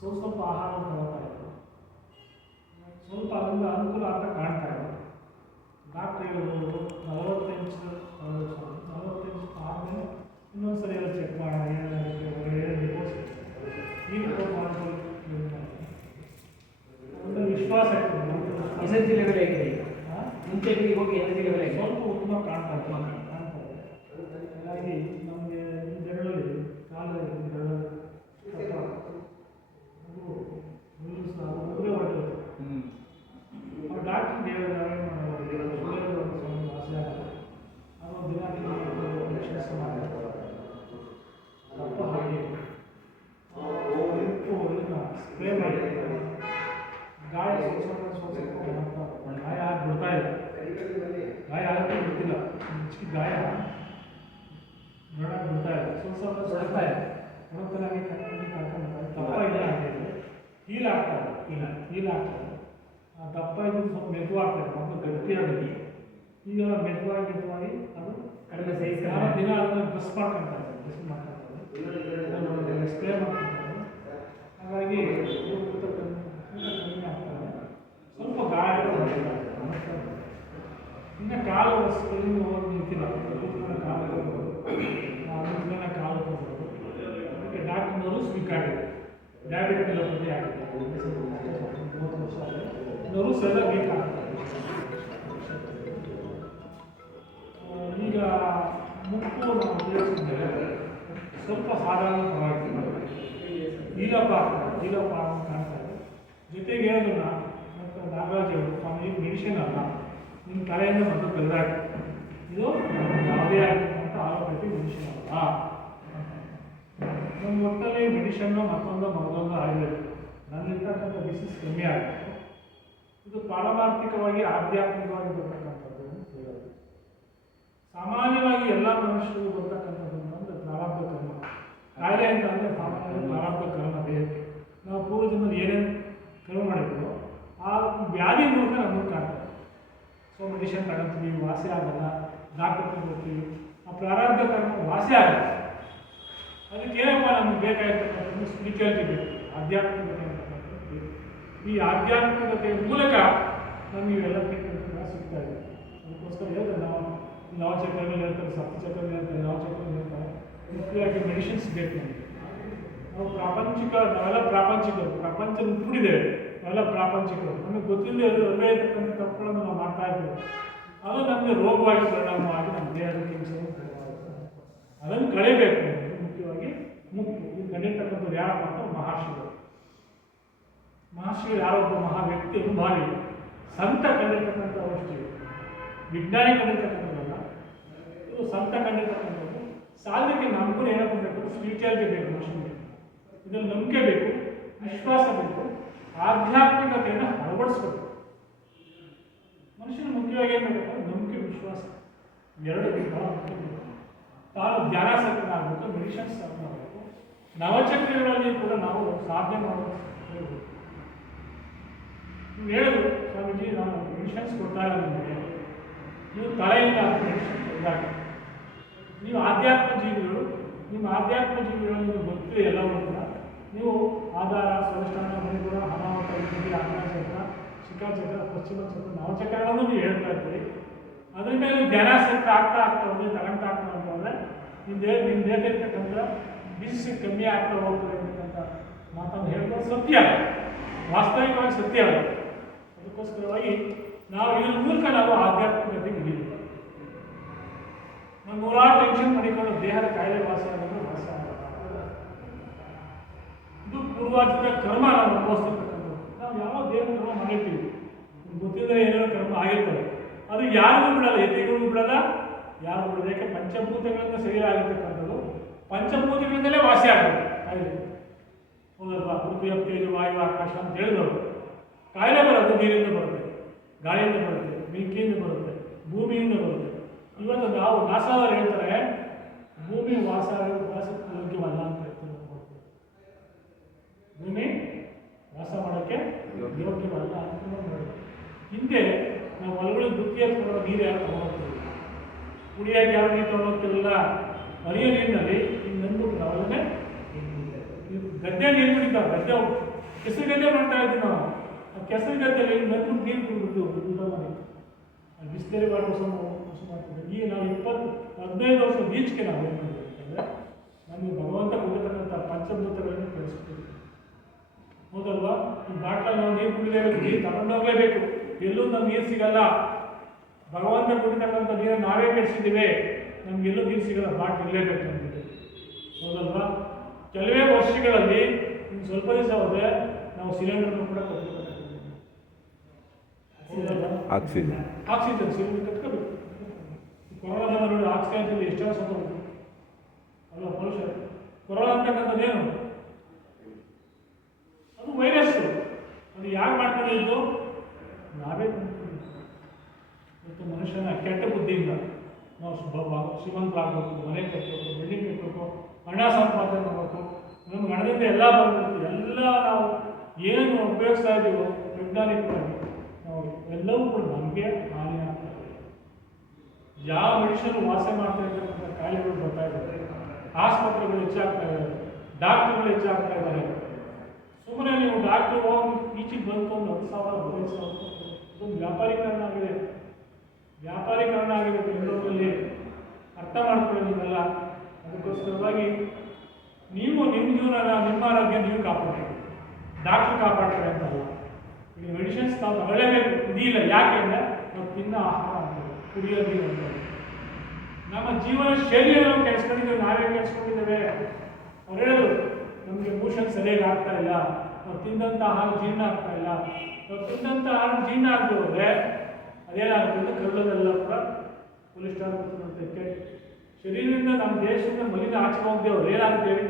ಸ್ವಲ್ಪ ಆಹಾರ ತಗೋತಾ ಇದ್ರು. ಸ್ವಲ್ಪ ಅದರಿಂದ ಅನುಕೂಲ ಅಂತ ಕಾಣ್ತಾ ಇದೆ. ಡಾಕ್ಟ್ರ್ ಹೇಳಿದ್ರು 45 ಆದಮೇಲೆ ಇನ್ನೊಂದ್ಸರಿ ಎಲ್ಲ ಚೆಕ್ ಮಾಡೋಣ, ಏನಾಗುತ್ತೆ ಒಳ್ಳೆಯ ರಿಪೋರ್ಟ್ಸ್ ಈ ರಿಪೋರ್ಟ್ ಮಾಡ್ಕೊಂಡು ಒಂದು ವಿಶ್ವಾಸ ಆಯಿತು. ಎನರ್ಜಿ ಲೆವೆಲ್ ಹೇಗಿದೆ ಈಗ? ಮುಂಚೆ ಹೋಗಿ ಎನರ್ಜಿ ಲೆವೆಲ್ ಹೇಗೆ? ಸ್ವಲ್ಪ ಉತ್ತಮ ಕಾಣ್ತಾ ಇದೆ. ಹಾಗಾಗಿ ನಮಗೆ ಈ ಬೆರಳಲ್ಲಿ ಕಾಲು ಬೆರಳು ಒಬ್ಬರೇ ಹೊರಟು ಡಾಕ್ಟ್ರ್ ಹೇಳಿದಾಗ ವಾಸಿ ಆಗುತ್ತೆ. ಅದು ದಿನ ಇನ್ಶೂರೆನ್ಸ್ ಮಾಡಿ ದಪ್ಪ ಹಾಗೆ ಸ್ಪ್ರೇ ಮಾಡಿ ಗಾಯ ಗಾಯ ಆಗಿ ಬಿಡ್ತಾ ಇಲ್ಲ. ಗಾಯ ಆಗಕ್ಕೆ ಗೊತ್ತಿಲ್ಲ, ಚಿಕ್ಕ ಗಾಯ ನೋಡಕ್ಕೆ ಬಿಡ್ತಾ ಇಲ್ಲ. ಸ್ವಲ್ಪ ಸೊಡ್ತಾ ಇದೆ, ನೋಡ್ತಾನೆ ಕರ್ಕೊಂಡು ದಪ್ಪ ಇಲ್ಲ ಆಗಿದ್ರೆ ಹೀಲ್ ಆಗ್ತಾರೆ. ಹೀಲ್ ಆಗ್ತಾರೆ. ದಪ್ಪ ಇದ್ದು ಸ್ವಲ್ಪ ಮೆದುವಾಗ್ತದೆ, ಮೊದಲು ಗಟ್ಟಿಯಾಗಿ. ಈಗ ಮೆದುವಾಗಿ ಅದು ಕಡಿಮೆ ಸೈಜ್ ದಿನ ಅದನ್ನು ಡ್ರೆಸ್ ಮಾಡ್ಕೊಳ್ತಾರೆ, ಸ್ಪ್ರೇ ಮಾಡ್ಕೊಳ್ತಾರೆ. ಹಾಗಾಗಿ ಕಮ್ಮಿ ಆಗ್ತದೆ. ಸ್ವಲ್ಪ ಗಾಯ ಇನ್ನು ಕಾಲು ಸ್ಪೆಲ್ಲಿಂಗ್ ಹೋಗಿ ನಿಂತಿಲ್ಲ, ಕಾಲು ಕಾಲು ತಗೋಬೋದು. ಅದಕ್ಕೆ ಡಾಕ್ಟರ್ನವರು ಸ್ವೀಕಾರಿದೆ. ಡಯಾಬಿಟಿಕ್ ನ್ಯೂರೋಪತಿ ಆಗಿದೆ, 30 ವರ್ಷ ಆಗಿದೆ. ನರ್ವ್ಸ್ ಎಲ್ಲ ವೀಕ್ ಆಗ್ತದೆ. ಈಗ ಮುಕ್ಕು ನಾವು ಉಪಯೋಗಿಸಿದ್ರೆ ಸ್ವಲ್ಪ ಸಾಧಾರಣ ಪರವಾಗಿಲ್ಲ, ಈಲಪ್ಪ ಅಂತ ಕಾಣ್ತಾ ಇದೆ. ಜೊತೆಗೆ ಹೇಳೋದನ್ನ ಮತ್ತು ನಾಗರಾಜ್ ಅವರು ಸ್ವಾಮಿ ಮೆಡಿಸಿನ್ ಅಲ್ಲ, ನಿಮ್ಮ ತಲೆಯಿಂದ ಬಂದು ತೆಗೆದಾಕಿ, ಇದು ಯಾವುದೇ ಆಗಿರುವಂಥ ಆಲೋಪತಿ ಮೆಡಿಸಿನ್ ಅಲ್ಲ. ನಮ್ಮ ಒಟ್ಟಲ್ಲಿ ಮೆಡಿಷನ್ನು ಮತ್ತೊಂದು ಆಗಬೇಕು. ನನ್ನಲ್ಲಿರ್ತಕ್ಕಂಥ ಡಿಸೀಸ್ ಕಮ್ಮಿ ಆಗುತ್ತೆ. ಇದು ಪಾರಮಾರ್ಥಿಕವಾಗಿ ಆಧ್ಯಾತ್ಮಿಕವಾಗಿ ಬರ್ತಕ್ಕಂಥದ್ದು ಅಂತ ಹೇಳೋದು. ಸಾಮಾನ್ಯವಾಗಿ ಎಲ್ಲ ಮನುಷ್ಯರಿಗೂ ಬರ್ತಕ್ಕಂಥದ್ದು ಅಂದರೆ ಪ್ರಾರಬ್ಧ ಕರ್ಮ. ಕಾಯಿಲೆ ಅಂತ ಅಂದರೆ ಸಾಮಾನ್ಯವಾಗಿ ಪ್ರಾರಬ್ಧ ಕರ್ಮ ದೇಹಕ್ಕೆ. ನಾವು ಪೂರ್ವಜನ್ಮದಲ್ಲಿ ಏನೇನು ಕರ್ಮ ಮಾಡಿದ್ರು ಆ ವ್ಯಾಧಿ ಮೂಲಕ ನಮಗೆ ಕಾಣ್ತದೆ. ಸೊ ಮೆಡಿಷನ್ ತಗೊಳ್ತೀವಿ, ವಾಸಿ ಆಗಲ್ಲ, ಡಾಕ್ಟರ್ ಹೋಗ್ತೀವಿ, ಆ ಪ್ರಾರಬ್ಧ ಕರ್ಮ ವಾಸಿ ಆಗಲ್ಲ. ಅದಕ್ಕೇನಪ್ಪ ನಮ್ಗೆ ಬೇಕಾಗಿರ್ತಕ್ಕಂಥದ್ದು ಸ್ಪಿರಿಚುಯಾಲಿಟಿ ಬೇಕು, ಆಧ್ಯಾತ್ಮಿಕತೆ ಅಂತಕ್ಕಂಥದ್ದು ಬೇಕು. ಈ ಆಧ್ಯಾತ್ಮಿಕತೆಯ ಮೂಲಕ ನಮಗೆ ಇವೆಲ್ಲ ಸಿಗ್ತಾ ಇದೆ. ಅದಕ್ಕೋಸ್ಕರ ಹೇಳಿದ್ರೆ ನಾವು ನವಚಕ್ರದಲ್ಲಿ ಹೇಳ್ತಾರೆ, ಸಪ್ತಚಕ್ರದಲ್ಲಿ ಹೇಳ್ತಾರೆ, ನವಚಕ್ರದಲ್ಲಿ ಹೇಳ್ತಾರೆ. ಮುಖ್ಯವಾಗಿ ಮೆಡಿಸಿನ್ಸ್ ಬೇಕು ನಮಗೆ. ನಾವು ನಾವೆಲ್ಲ ಪ್ರಾಪಂಚಿಕರು, ಪ್ರಪಂಚ ಉಟ್ಬಿಟ್ಟಿದ್ದೇವೆ, ನಾವೆಲ್ಲ ಪ್ರಾಪಂಚಿಕರು. ನಮಗೆ ಗೊತ್ತಿಲ್ಲದೆ ಒಳ್ಳೆ ಇರ್ತಕ್ಕಂಥ ತಪ್ಪುಗಳನ್ನು ನಾವು ಮಾಡ್ತಾ ಇದ್ದೇವೆ. ಅದು ನಮಗೆ ರೋಗವಾಗಿ ಪರಿಣಾಮವಾಗಿ ನಮ್ಮ ದೇಹದ ಹಿಂಸೆ ಅದನ್ನು ಕಳೆಯಬೇಕು. ಮುಖ್ಯವಾಗಿ ಮುಕ್ಕು ಇದು ನಡೆಯತಕ್ಕಂಥದ್ದು ಯಾರಪ್ಪ ಅಂತ ಮಹರ್ಷಿಗಳು. ಯಾರೊಬ್ಬ ಮಹಾ ವ್ಯಕ್ತಿ ಅನುಭಾವಿ ಸಂತ ಕಂಡಿರ್ತಕ್ಕಂಥ ವಸ್ತು, ವಿಜ್ಞಾನಿ ಕಂಡಿರ್ತಕ್ಕಂಥದ್ದಲ್ಲ, ಇದು ಸಂತ ಕಂಡಿರ್ತಕ್ಕಂಥದ್ದು. ಸಾಧನೆಗೆ ನಮಗೂ ಏನಪ್ಪ ಬೇಕು? ಸ್ಪಿರಿಚುಯಾಲಿಟಿ ಬೇಕು ಮನುಷ್ಯನಿಗೆ. ಇದರಲ್ಲಿ ನಂಬಿಕೆ ಬೇಕು, ವಿಶ್ವಾಸ ಬೇಕು, ಆಧ್ಯಾತ್ಮಿಕತೆಯನ್ನು ಅಳವಡಿಸ್ಬೇಕು. ಮನುಷ್ಯನ ಮುಖ್ಯವಾಗಿ ಏನು ಬೇಕಪ್ಪ? ನಂಬಿಕೆ, ವಿಶ್ವಾಸ, ಎರಡು ಬಹಳ ಮುಖ್ಯ ಬೇಕು. ತಾನು ಧ್ಯಾನಾಸಕ್ತನಾಗಬೇಕು, ಮೆಡಿಷನ್ಸ್ ಆಗಬೇಕು. ನವಚಕ್ರಗಳಲ್ಲಿ ಕೂಡ ನಾವು ಸಾಧನೆ ಮಾಡಬೇಕು. ನೀವು ಹೇಳಿದ್ರು ಸ್ವಾಮೀಜಿ, ನಾನು ಮೆಡಿಷನ್ಸ್ ಕೊಡ್ತಾ ಇಲ್ಲ ನಿಮಗೆ, ನೀವು ತಲೆಯಿಂದ ಮೆಡಿಷನ್ ಕೊಡಾಗಿ. ನೀವು ಆಧ್ಯಾತ್ಮ ಜೀವಿಗಳು, ನಿಮ್ಮ ಆಧ್ಯಾತ್ಮ ಜೀವಿಗಳಲ್ಲಿ ನೀವು ಗೊತ್ತಿದೆ ಎಲ್ಲವೂ ಕೂಡ. ನೀವು ಆಧಾರ, ಸ್ವಧಿಷ್ಠಾನ, ಮಣಿಪುರ, ಅನಾಹುತ, ವಿಭೂತಿ, ಅಗ್ನಚಕ್ರ, ಶಿಖಾಚಕ್ರ, ಪಶ್ಚಿಮ ಚಕ್ರ, ನವಚಕ್ರಗಳನ್ನು ನೀವು ಹೇಳ್ತಾ ಇರ್ತೀರಿ. ಅದರಿಂದ ನೀವು ಧ್ಯಾನಾಸಕ್ತ ಆಗ್ತಾ ಹೋದ್ರೆ, ತಗೊಂತ ಆಗ್ತಾ ಹೋದ್ರೆ ನಿಮ್ಮ ದೇಹದಲ್ಲಿರ್ತಕ್ಕಂಥ ಡಿಸೀಸ್ ಕಮ್ಮಿ ಆಗ್ತಾ ಹೋಗ್ತದೆ ಅಂತಕ್ಕಂಥ ಮಾತನ್ನು ಹೇಳ್ಬೋದು. ಸತ್ಯ, ವಾಸ್ತವಿಕವಾಗಿ ಸತ್ಯ ಅಲ್ಲ. ಅದಕ್ಕೋಸ್ಕರವಾಗಿ ನಾವು ಇದ್ರ ಮೂಲಕ ನಾವು ಆಧ್ಯಾತ್ಮಿಕತೆಗೆ ಹಿಡಿಯಬೇಕು. ನಾವು ನೂರಾರು ಟೆನ್ಷನ್ ಮಾಡಿಕೊಂಡು ದೇಹದ ಕಾಯಿಲೆ ವಾಸಿ ಆಗಲು ವಾಸಿ ಆಗಲ್ಲ. ಇದು ಪೂರ್ವಾರ್ಜಿತ ಕರ್ಮ ನಾವು ಅನುಭವಿಸ್ತಕ್ಕಂಥದ್ದು. ನಾವು ಯಾವ ದೇವರ ಕರ್ಮ ಮಾಡಿರ್ತೀವಿ, ಗೊತ್ತಿಲ್ಲದೆ ಏನೇನೋ ಕರ್ಮ ಆಗಿರ್ತವೆ. ಅದು ಯಾರಿಗೂ ಬಿಡಲ್ಲ, ಎತ್ತಿಗಳಿಗೂ ಬಿಡಲ್ಲ, ಯಾರು ಬಿಡೋದು. ಯಾಕೆ? ಪಂಚಭೂತಗಳಿಂದ ಶರೀರ ಆಗಿರ್ತಕ್ಕಂಥದ್ದು, ಪಂಚಭೂತಗಳಿಂದಲೇ ವಾಸಿ ಆಗಬೇಕು ಕಾಯಿಲೆ. ಹೌದಲ್ವಾ? ಪೃಥ್ವಿ, ತೇಜ, ವಾಯು, ಆಕಾಶ ಅಂತ ಹೇಳಿದವರು. ಕಾಯಿಲೆ ಬರೋದು ನೀರಿಂದ ಬರುತ್ತೆ, ಗಾಳಿಯಿಂದ ಬರುತ್ತೆ, ಬೆಂಕಿಯಿಂದ ಬರುತ್ತೆ, ಭೂಮಿಯಿಂದ ಬರುತ್ತೆ. ಇವತ್ತು ನಾವು ನಾಸಾದವರು ಹೇಳ್ತಾರೆ ಭೂಮಿ ವಾಸಕ್ಕೆ ಯೋಗ್ಯವಲ್ಲ ಅಂತ ಹೇಳ್ತಾರೆ. ಭೂಮಿ ವಾಸ ಮಾಡೋಕ್ಕೆ ಯೋಗ್ಯವಲ್ಲ ಅಂತ ನೋಡಿ. ಹಿಂದೆ ನಾವು ಹೊಲಗಳು ದುಃಖಿಯ ನೀರು ಯಾರು ತಗೊಂಡೋಗ್ತೀವಿ, ಕುಡಿಯೋಕೆ ಯಾವ ನೀರು ತಗೊಂಡೋಗ್ತಿರಲಿಲ್ಲ. ಹರಿಯೋ ನೀರಿನಲ್ಲಿ ಹಿಂಗೆ ಅಂದ್ಬಿಟ್ಟು ನಾವೆಲ್ಲೇ ಗದ್ದೆ ನೀರು ಬಿಟ್ಟಿದ್ದಾವೆ. ಗದ್ದೆ ಕೆಸರುಗದ್ದೆ ಮಾಡ್ತಾ ಇದ್ವಿ ನಾವು. ಆ ಕೆಸರುಗದ್ದೆಯಲ್ಲಿ ನದಿ ನೀರು ಕುಡಿಬಿಟ್ಟು ಊಟ ಮಾಡಿ ಬಿಸ್ಲೇರಿ ವಾಟರ್ ಯೂಸ್ ಮಾಡ್ತಿದ್ವಿ. ಈಗ ನಾವು 15 ವರ್ಷ ಬೀಚ್ಗೆ ನಾವು ಏನು ಮಾಡಿದ್ವಿ ಅಂತಂದರೆ ನಮಗೆ ಭಗವಂತ ಕೊಟ್ಟಿರ್ತಕ್ಕಂಥ ಪಂಚಭೂತಗಳನ್ನು ಕಳಿಸ್ತೀವಿ. ಹೌದಲ್ವಾ? ಈ ಬಾಟ್ಲಲ್ಲಿ ನಾವು ನೀರು ಕುಡಿಲೇಬೇಕು, ನೀರು ತಗೊಂಡೋಗ್ಲೇಬೇಕು. ಎಲ್ಲೂ ನಾವು ನೀರು ಸಿಗಲ್ಲ. ಭಗವಂತ ಕೊಟ್ಟಿರ್ತಕ್ಕಂಥ ನೀರನ್ನು ನಾವೇ ಕೆಡಿಸಿದ್ದೀವಿ, ನಮಗೆಲ್ಲೂ ನೀರು ಸಿಗಲ್ಲ, ಬಾಟ್ಲ್ ಇರಲೇಬೇಕು ನಮಗೆ. ಹೌದಲ್ವಾ? ಕೆಲವೇ ವರ್ಷಗಳಲ್ಲಿ ಇನ್ನು ಸ್ವಲ್ಪ ದಿವಸ ಹೋದರೆ ನಾವು ಸಿಲಿಂಡರ್ನು ಕೂಡ ಕಟ್ಕೋಬೇಕಾಗ್ತದೆ. ಆಕ್ಸಿಜನ್ ಸಿಲಿಂಡರ್ ಕಟ್ಕೋಬೇಕು. ಕೊರೋನಾ ನೋಡಿ ಆಕ್ಸಿಜನ್ ಎಷ್ಟೋ ಸತ್ತೋಗ್ಬೇಕು ಅಲ್ವಾ ಮನುಷ್ಯ. ಕೊರೋನಾ ಅಂತಕ್ಕಂಥದ್ದೇನು? ಅದು ವೈರಸ್ಸು. ಅದು ಯಾರು ಮಾಡ್ಕೊಂಡಿದ್ದು? ನಾವೇ ಕಂಡುಕೊಂಡಿದ್ದು. ಇವತ್ತು ಮನುಷ್ಯನ ಕೆಟ್ಟ ಬುದ್ಧಿಯಿಂದ ನಾವು ಶ್ರೀಮಂತರಾಗಬೇಕು, ಮನೆ ಕಟ್ಟಬೇಕು, ಬಿಲ್ಡಿಂಗ್ ಕಟ್ಟಬೇಕು, ಹಣ ಸಂಪಾದನೆ ಮಾಡಬೇಕು, ನಮ್ಗೆ ಹಣದಿಂದ ಎಲ್ಲ ಬರಬೇಕು. ಎಲ್ಲ ನಾವು ಏನು ಉಪಯೋಗಿಸ್ತಾ ಇದ್ದೀವೋ ವೈಜ್ಞಾನಿಕವಾಗಿ ನಾವು ಎಲ್ಲವೂ ಕೂಡ ನಮಗೆ ಹಾನಿ ಆಗ್ತಾ ಇದೆ. ಯಾವ ಮೆಡಿಷನ್ ವಾಸ ಮಾಡ್ತಾ ಇರ್ತಕ್ಕಂಥ ಕಾಯಿಲೆಗಳು ಬರ್ತಾ ಇದ್ದಾರೆ, ಆಸ್ಪತ್ರೆಗಳು ಹೆಚ್ಚಾಗ್ತಾ ಇದ್ದಾರೆ, ಡಾಕ್ಟರ್ಗಳು ಹೆಚ್ಚಾಗ್ತಾ ಇದ್ದಾರೆ. ಸುಮ್ಮನೆ ನೀವು ಡಾಕ್ಟ್ರು ಹೋಗಿ ಈಚೆಗೆ ಬಂತು ಒಂದು 10,000 15,000 ಇದೊಂದು ವ್ಯಾಪಾರೀಕರಣ ಆಗಿದೆ. ವ್ಯಾಪಾರೀಕರಣ ಆಗಿದೆ ಬೆಂಗಳೂರಲ್ಲಿ. ಅರ್ಥ ಮಾಡ್ಕೊಳ್ಳಿ ನೀವೆಲ್ಲ. ಅದಕ್ಕೋಸ್ಕರವಾಗಿ ನೀವು ನಿಮ್ಮ ಜೀವನ, ನಿಮ್ಮ ಆರೋಗ್ಯ ನೀವು ಕಾಪಾಡಬೇಕು, ಡಾಕ್ಟ್ರು ಕಾಪಾಡ್ತಾರೆ ಅಂತಲ್ಲ. ಈಗ ಮೆಡಿಸಿನ್ಸ್ ನಾವು ತಗೊಳ್ಳೇಬೇಕು, ಇದಿಲ್ಲ. ಯಾಕೆ ಅಂದರೆ ನಾವು ತಿನ್ನೋ ಆಹಾರ ಅಂತೇಳಿ, ಕುಡಿಯೋ ನೀರು ಅಂತೇಳಿ, ನಮ್ಮ ಜೀವನ ಶೈಲಿಯನ್ನು ಕೆಡಿಸ್ಕೊಂಡಿದ್ದೇವೆ, ನಾವೇ ಕೆಡಿಸ್ಕೊಂಡಿದ್ದೇವೆ. ಅವ್ರು ಹೇಳೋದು ನಮಗೆ ಮೋಷನ್ ಸರಿಯಾಗಿ ಆಗ್ತಾ ಇಲ್ಲ, ನಾವು ತಿಂದಂಥ ಆಹಾರ ಜೀರ್ಣ ಆಗ್ತಾ ಇಲ್ಲ. ನಾವು ತಿಂದಂಥ ಆಹಾರ ಜೀರ್ಣ ಆಗದೆ ಹೋದರೆ ಅದೇನಾಗುತ್ತೆ ಅಂದರೆ ಕರಳೋದೆಲ್ಲ ಕೂಡ ಕೊಲೆಸ್ಟ್ರಾಲ್ ಬರ್ತದೆ. ಶರೀರದಿಂದ ನಮ್ಮ ದೇಶದಿಂದ ಮಲಿನ ಆಚೆ ಹೋಗದೆ ಅವ್ರು ಏನಾಗುತ್ತೆ ಹೇಳಿ?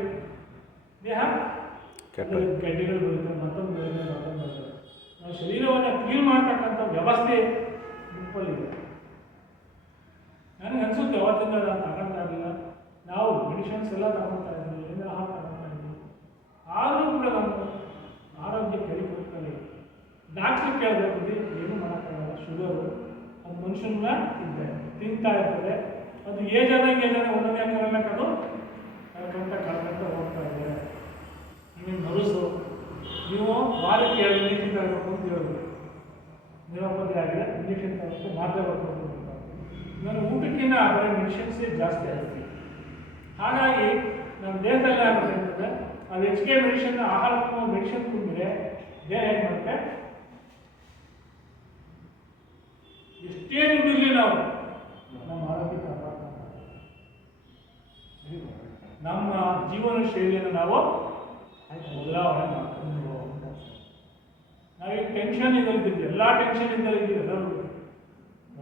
ದೇಹ ಗಡ್ಡೆಗಳು ಬರುತ್ತೆ, ಮತ್ತೊಂದು ಬರುತ್ತೆ, ಮತ್ತೊಂದು ಬರುತ್ತೆ. ನಾವು ಶರೀರವನ್ನು ಕ್ಲೀನ್ ಮಾಡ್ತಕ್ಕಂಥ ವ್ಯವಸ್ಥೆ ಗುಂಪಲ್ಲಿದೆ. ನನಗೆ ಅನಿಸುತ್ತೆ ಅವತ್ತಿಂದ ನಾನು ತಗೊಳ್ತಾ ಇರಲಿಲ್ಲ. ನಾವು ಮೆಡಿಷನ್ಸ್ ಎಲ್ಲ ತಗೊಳ್ತಾ ಇದ್ದೀವಿ, ಏನೇ ಆಹಾರ ತಗೊಳ್ತಾ ಇದ್ದೀವಿ, ಆದರೂ ಕೂಡ ನಮ್ಮ ಆರೋಗ್ಯ ಕೆಡಿಕೊಡ್ತಾರೆ. ಡಾಕ್ಟ್ರ್ ಕೇಳಿದ್ರೆ ಏನು ಮಾಡೋಕ್ಕಾಗಲ್ಲ. ಶುಗರು ಅದು ಮನುಷ್ಯನ ತಿಂತಾ ಇರ್ತದೆ. ಅದು ಏಜಾದಾಗ ಒಂದೊಂದೇ ಅಂಗರಲ್ಲೇ ಕಳ್ಕೊಂತ ಹೋಗ್ತಾ ಇದೆ. ನೀವು ನರುಸು, ನೀವು ವಾರಕ್ಕೆ 2 ಇಂಜೆಕ್ಷನ್ ತಗೋಬೇಕು ಅಂತ ಹೇಳೋದು, ನಿರೋಪತಿ ಆಗಿದೆ, ಇಂಜೆಕ್ಷನ್ ತಗೋಬೇಕು, ಮಾತ್ರೆ ಬರ್ಬೇಕು ಅಂತ. ನಾನು ಊಟಕ್ಕಿಂತ ಬರೀ ಮೆಡಿಸಿನ್ಸೇ ಜಾಸ್ತಿ ಆಗುತ್ತೆ. ಹಾಗಾಗಿ ನಮ್ಮ ದೇಹದಲ್ಲಿ ಆಗುತ್ತೆ ಅಂತಂದರೆ ಅದು ಹೆಚ್ಚಿಗೆ ಮೆಡಿಷನ್, ಆಹಾರ ಮೆಡಿಷನ್ ಕುಂದ್ರೆ ದೇಹ ಏನು ಮಾಡುತ್ತೆ? ಎಷ್ಟೇ ದುಡ್ಡಿರಲಿ ನಾವು ನಮ್ಮ ಆರೋಗ್ಯ ಕಾಪಾಡ್ತಾ, ನಮ್ಮ ಜೀವನ ಶೈಲಿಯನ್ನು ನಾವು ಬದಲಾವಣೆ ಮಾಡ್ಕೊಂಡು, ನಾವೀಗ ಟೆನ್ಷನ್ ಇದ್ದಿದ್ದು, ಎಲ್ಲ ಟೆನ್ಷನ್ ಇಂದ ಇದ್ದೀವಿ. ಎಲ್ಲರೂ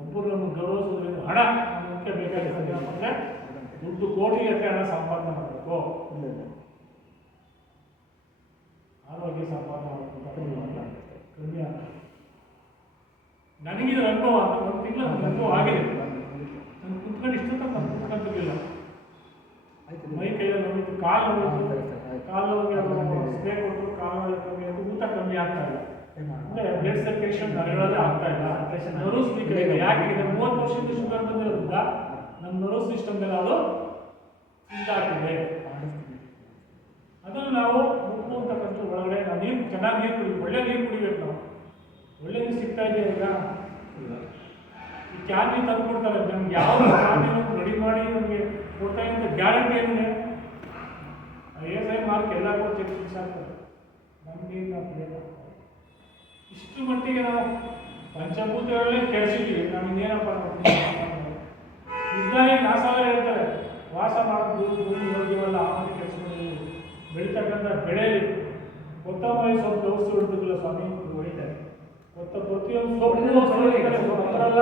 ಒಬ್ಬರು ನಮಗೆ ಗೌರವಿಸೋದ್ರಿಂದ ಹಣ ನಮಗೆ ಮುಖ್ಯ ಬೇಕಾಗಿರ್ತದೆ. ಅಂದರೆ ದುಡ್ಡು ಕೋಟಿ ಹತ್ರ ಹಣ ಸಂಪಾದನೆ ಮಾಡಬೇಕು, ಆರೋಗ್ಯ ಸಂಪಾದನೆ ಮಾಡಬೇಕು, ಕಮ್ಮಿ ಆಗ್ತದೆ. ನನಗಿದು ಅನುಭವ ಅಂತ 1 ತಿಂಗಳು ಅನುಭವ ಆಗಿದೆ. ನಾನು ಕುತ್ಕೊಂಡು ಇಷ್ಟೊತ್ತ ನಾನು ಕುತ್ಕೊಂತಿರ್ಲಿಲ್ಲ. ಮೈ ಕೈಯಲ್ಲಿ ನೋಡಿದ್ದು, ಕಾಲು ಹೋಗಿ ಅದು ಸ್ಪ್ರೇ ಕೊಟ್ಟರು, ಕಾಲು ಕಮ್ಮಿ ಆಯಿತು, ಊಟ ಕಮ್ಮಿ ಆಗ್ತಾ ಇಲ್ಲ. ಅಂದರೆ ಬ್ಲಡ್ ಸರ್ಕ್ಯುಲೇಷನ್ ನರಗಳೇ ಆಗ್ತಾ ಇಲ್ಲ. ನರ್ವಸ್ ವೀಕ್ ಇದೆ. ಯಾಕೆ? 30 ವರ್ಷದಿಂದ ಶುಗರ್ ಬಂದಿರೋದ್ರಿಂದ ನಮ್ಮ ನರ್ವಸ್ ಸಿಸ್ಟಮ್ ಮೇಲೆ ಅದು ಇದಾಗ್ತಿದೆ. ಅದನ್ನು ನಾವು ಮುಪ್ಪು ಅಂತಕ್ಕಂಥ ಒಳಗಡೆ ನಾವು ನೀರು ಚೆನ್ನಾಗಿ ನೀರು ಕುಡಿಬೇಕು, ಒಳ್ಳೆ ನೀರು ಕುಡಿಬೇಕು. ನಾವು ಒಳ್ಳೆ ನೀರು ಸಿಗ್ತಾ ಇದೆ ಈಗ. ಈ ಕ್ಯಾನ್ ನೀರು ತಂದು ಕೊಡ್ತಾರೆ, ನಮ್ಗೆ ಯಾವ ಕ್ಯಾನ್ ರೆಡಿ ಮಾಡಿ ನಮಗೆ ಕೊಡ್ತಾ ಅಂತ ಗ್ಯಾರಂಟಿ ಏನಿದೆ? ASI ಮಾರ್ಕ್ ಎಲ್ಲ ಕೂಡ ಚೆಕ್ ಆಗ್ತದೆ. ನಮಗೆ ನಾವು ಕುಡಿಯೋದು ಇಷ್ಟು ಮಟ್ಟಿಗೆ ನಾವು ಪಂಚಭೂತಗಳನ್ನೇ ಕೆಡಿಸಿದ್ದೀವಿ. ನಮಗೇನಪ್ಪ ವಿಜ್ಞಾನಿ ನಾಸಾಲ ಹೇಳ್ತಾರೆ, ವಾಸ ಮಾಡೋದು ಭೂಮಿ ಯೋಗ್ಯವಲ್ಲ, ಆಮೇಲೆ ಕೆಡಿಸ್ಕೊಂಡಿದ್ದೀವಿ. ಬೆಳೀತಕ್ಕಂಥ ಬೆಳೆಯಲ್ಲಿ ಕೊತ್ತಂಬರಿ ಸೊಪ್ಪು ಔಷಧಿ ಹೊಡೆದಿಲ್ಲ ಸ್ವಾಮಿ, ಹೊಡಿತಾರೆ. ಪ್ರತಿಯೊಂದು ಸೊಪ್ಪು ಬರಲ್ಲ.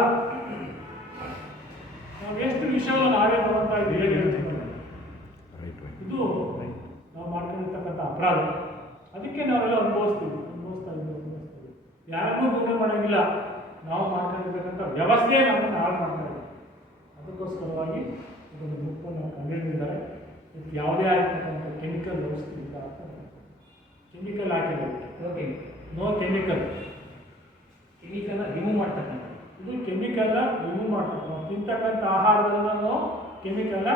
ನಾವು ಎಷ್ಟು ವಿಷಯವನ್ನು ನಾವೇ ತಗೊಳ್ತಾ ಇದ್ದೀವಿ ಹೇಳ್ತೀನಿ. ಇದು ನಾವು ಮಾಡ್ಕೊಂಡಿರ್ತಕ್ಕಂಥ ಅಪರಾಧ. ಅದಕ್ಕೆ ನಾವೆಲ್ಲ ಅನುಭವಿಸ್ತಾ ಇದ್ದೀವಿ. ಯಾರನ್ನೂ ದೂರ ಮಾಡೋಂಗಿಲ್ಲ. ನಾವು ಮಾಡ್ಕೊಂಡಿರ್ತಕ್ಕಂಥ ವ್ಯವಸ್ಥೆ ನಮ್ಮನ್ನು ಹಾಳು ಮಾಡ್ತಾ ಇದ್ದೀವಿ. ಅದಕ್ಕೋಸ್ಕರವಾಗಿ ಇದನ್ನು ಮುಪ್ಪನ್ನು ಕಂಡುಹಿಡಿದಿದ್ದಾರೆ. ಇದಕ್ಕೆ ಯಾವುದೇ ಆಗಿರ್ತಕ್ಕಂಥ ಕೆಮಿಕಲ್ ಔಷಧಿ ಇಲ್ಲ ಅಂತ. ಕೆಮಿಕಲ್ ಹಾಕಿಲ್ಲ, ನೋ ಕೆಮಿಕಲ್. ಕೆಮಿಕಲ್ನ ರಿಮೂವ್ ಮಾಡ್ತಕ್ಕಂಥ ಇದು ಕೆಮಿಕಲ್ನ ರಿಮೂವ್ ಮಾಡ್ತಕ್ಕಂಥ. ನಾವು ತಿಂತಕ್ಕಂಥ ಆಹಾರದಲ್ಲೂ ಕೆಮಿಕಲ್ನ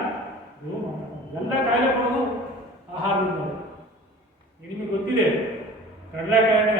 ರಿಮೂವ್ ಮಾಡ್ತಕ್ಕಂಥ. ಎಲ್ಲ ಕಾಯಿಲೆ ಬರೋದು ಆಹಾರದಿಂದ. ನಿಮಗೆ ಗೊತ್ತಿದೆ, ಕಡಲೆಕಾಯಿನ